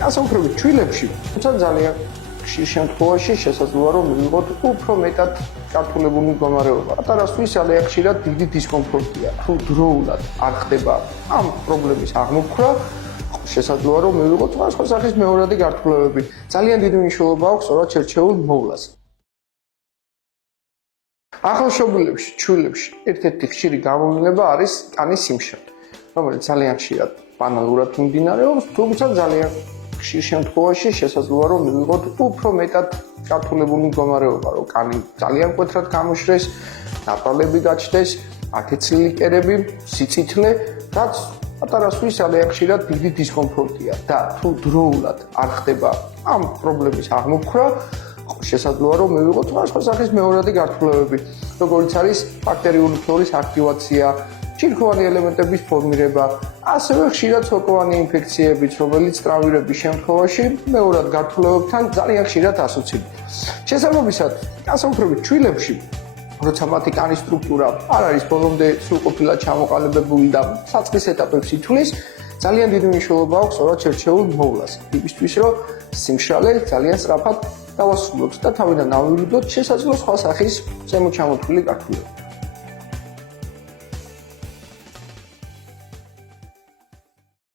განსაკუთრებით ჩვილებში, თუმცა ძალიან ხშირ შემთხვევაში შესაძლოა რომ მივიღოთ უფრო მეტად გართულებული მდგომარეობა. პატარასთვის ძალიან ხშირად დიდი დისკომფორტია. თუ დროულად არ ხდება ამ პრობლემის აღმოფხვრა, შესაძლოა რომ მივიღოთ სხვა სახის მეორადი გართულებები. ძალიან დიდი მნიშვნელობა აქვს სწორად შერჩეულ მოვლას. ახალშობილებში, ჩვილებში ერთ-ერთი ხშირი გამომდინება არის კანის სიმშრალე, რომელიც ძალიან ხშირად ბანალურად მიმდინარეობს, თუმცა ძალიან ხშირ შემთხვევაში შესაძლოა რომ მივიღოთ უფრო მეტად გართულებული მდგომარეობა, რომ კანი ძალიან მკვეთრად გამოშრეს, ნაპრალები გაჩნდეს, აკეცილი კერები, სიცითლე, რაც პატარასთვის ძალიან ხშირად დიდი დისკომფორტია და თუ დროულად არ ხდება ამ პრობლემის აღმოფხვრა, შესაძლოა რომ მივიღოთ სხვა სახის მეორადი გართულებები, როგორიც არის ბაქტერიული ფლორის აქტივაცია, ჩირქოვანი ელემენტების ფორმირება, ასევე ხშირად სოკოვანი ინფექციებიც, რომელიც ტრავმირების შემთხვევაში მეორად გართულებებთან ძალიან ხშირად ასოცირდება. შესაბამისად, განსაკუთრებით ჩვილებში, როცა მათი კანის სტრუქტურა არ არის ბოლომდე სრულყოფილად ჩამოყალიბებული და საწყის ეტაპებს ითვლის, ძალიან დიდი მნიშვნელობა აქვს სწორად შერჩეულ მოვლას, იმისთვის რომ სიმშრალე ძალიან სწრაფად დავასრულოთ და თავიდან ავირუდოთ შესაძლო სხვა სახის ზემოჩამოთვლილი გართულება.